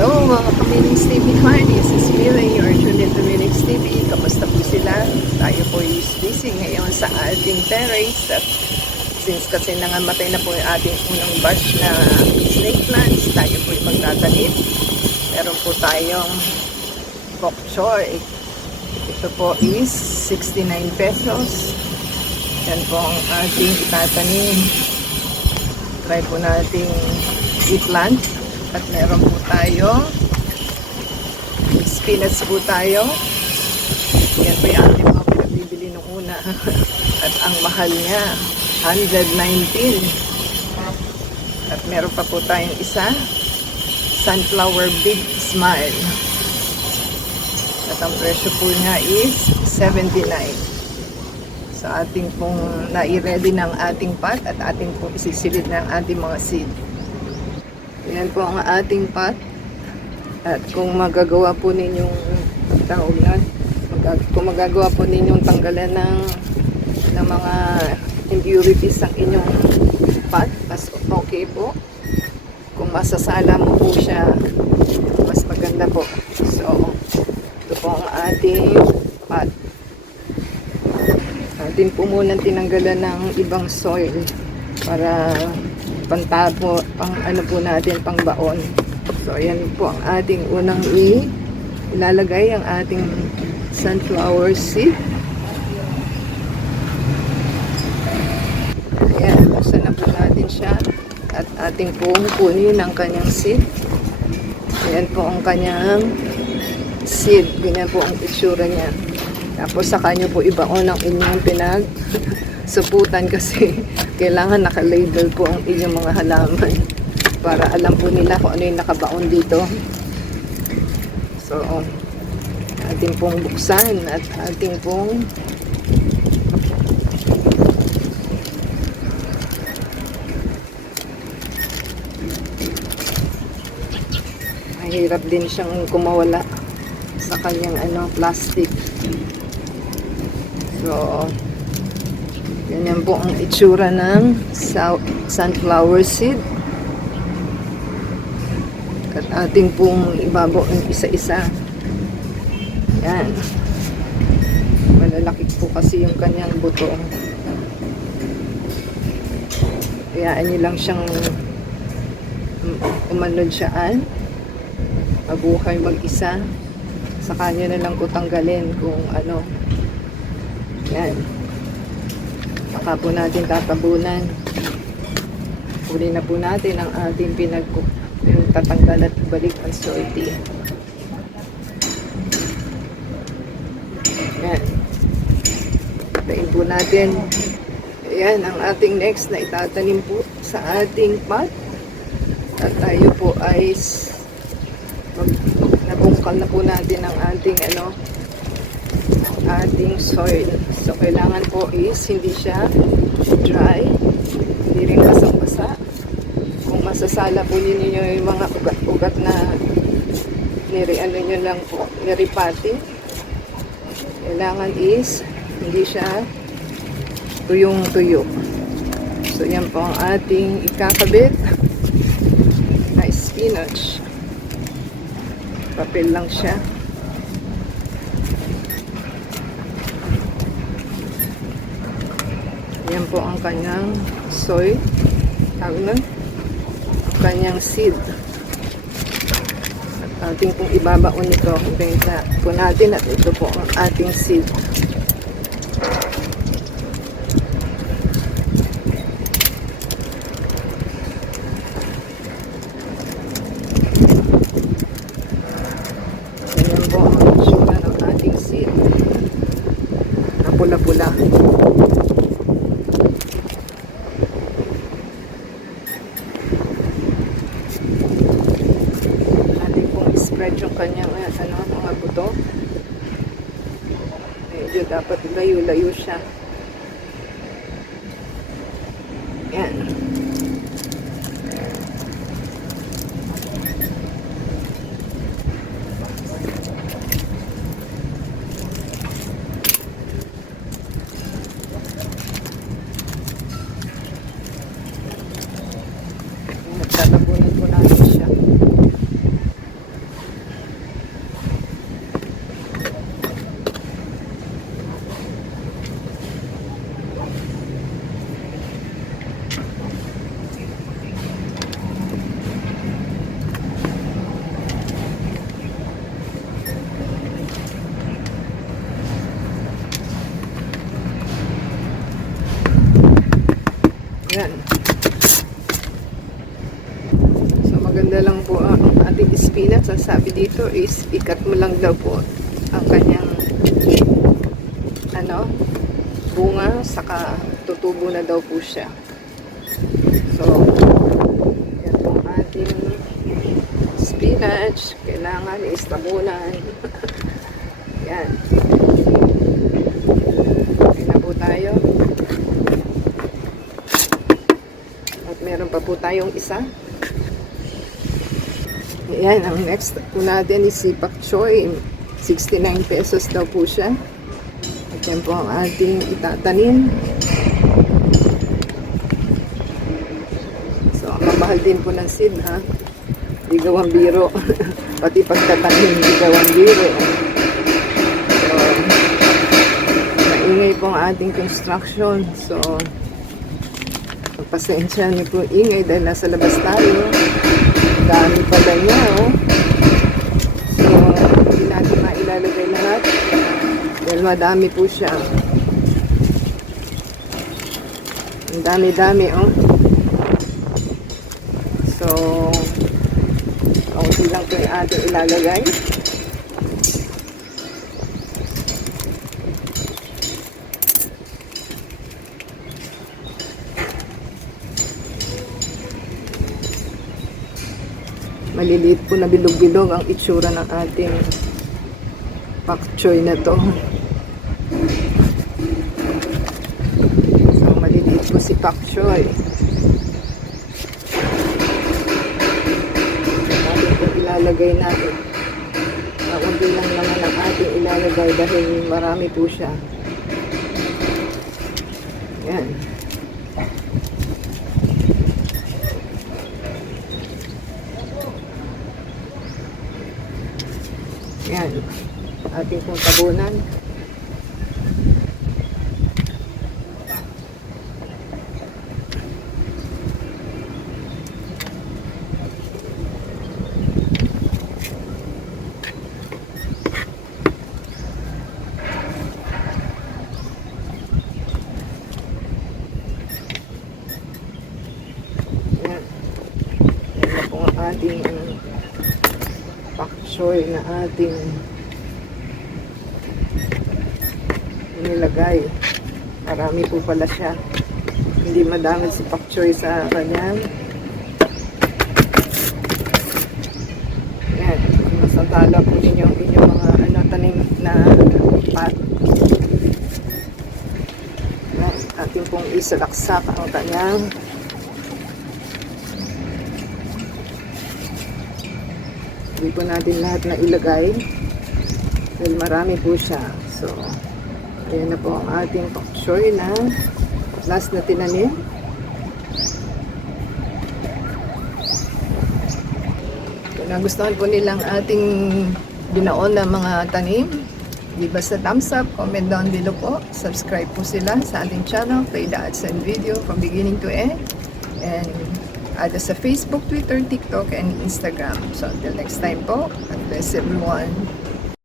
Hello mga Kaminings TV fan, this is Mila, your tuned to Kaminings TV. Kamusta po sila? Tayo po is busy ngayon sa ating terrace at since kasi nangamatay na po yung ating unang batch na snake plants, tayo po yung magtatanim. Meron po tayong bok choy. Ito po is 69 pesos. Yan po ang ating itatanim. Try po nating i-plant. At meron po tayo spinach po tayo. Yan po yung ating mga pinagbibili nung una. At ang mahal niya 119. At meron pa po tayong isa, sunflower big smile. At ang presyo po niya is 79. Sa ating pong nai-ready ng ating pot at ating pong isisilid ng ating mga seed. Yan po ang ating pot. At kung magagawa po ninyong kung magagawa po ninyong tanggalan ng mga impurities ang inyong pot, mas okay po. Kung masasala mo po siya, mas maganda po. So, ito po ang ating pot. Atin po muna tinanggalan ng ibang soil para pantabo, pang ano po natin, pang baon. So, ayan po ang ating unang ilalagay, ang ating sunflower seed. Ayan, buksan na po natin siya. At ating pong kunin ang kanyang seed. Ayan po ang kanyang seed. Ganyan po ang itsura niya. Tapos saka nyo po ibaon ang inyong suputan kasi kailangan naka-label po ang inyong mga halaman para alam po nila kung ano yung nakabaon dito. So, ating pong buksan at ating pong mahirap din siyang kumawala sa kanyang plastic. So, ganyan po ang itsura ng sunflower seed. At ating pong ibabaon isa-isa. Yan. Malalaki po kasi yung kanyang buto. Kayaan nyo lang siyang umanod siyaan. Mabuhay mag-isa. Saka nyo na lang po tanggalin kung ano. Yan. Saka po natin tatabunan. Kunin na po natin ang ating tatanggal at balik ang soybean. Yan. Tayin po natin. Ayan ang ating next na itatanim po sa ating pot. At tayo po ay nabungkal na po natin ang ating ating soil. So, kailangan po is hindi siya dry, hindi rin basang-basa. Kung masasala po ninyo yung mga ugat-ugat na nyo lang po, niripati, kailangan is hindi siya tuyong-tuyo. So, yan po ang ating ikakabit na spinach. Papel lang siya. Yan po ang kanyang soy. Ang kanyang seed. At ating pong ibabaon ito. Ibenta po natin at ito po ang ating seed. Yan po ang itsura ng ating seed. Na pula-pula. Spread yung kanyang mga buto. Medyo dapat layo-layo siya. Yan. Tatabunan po natin siya. maganda lang po ang ating spinach. Ang sabi dito is ikat mo lang daw po ang kanyang bunga, saka tutubo na daw po siya. So, yan po ang ating spinach. Kailangan istabunan. Yan. Okay na po tayo. At meron pa po tayong isa. Yan, ang next po natin is si pak choy. 69 pesos daw po siya. At yan po ang ating itatanim. So, ang mamahal din po ng seed, ha? Di gawang biro. Pati pagtatanim, di gawang biro. So, maingay po ang ating construction. So, pasensya niyo po ingay dahil nasa labas tayo. Dami pala niya, oh. So, hindi natin mailalagay lahat. Dahil madami po siya. Ang dami-dami, oh. So, kaunti lang po yung ating ilalagay. Maliliit po na bilog-bilog ang itsura ng ating pak choy na to. So, maliliit po si pak choy. Natin po ilalagay natin. Kaunti lang naman ang ating ilalagay dahil marami po siya. Yan. Yan. Ating pong tabunan. Yan. Yan na po ang ating pak choy na ating nilagay. Marami po pala siya. Hindi madami si pak choy sa kanyang. Yan. Masantala po ninyo ang inyong mga tanim na pat. Yan. Ating pong isalaksak ang kanyang hindi po natin lahat na ilagay dahil marami po siya. So, ayan na po ang ating pak choy na last na tinanim. Kung nagustuhan po nilang ating binaon na mga tanim, di basta thumbs up, comment down below po, subscribe po sila sa ating channel, play the ads and video from beginning to end, and add us sa Facebook, Twitter, TikTok, and Instagram. So until next time po, God bless everyone.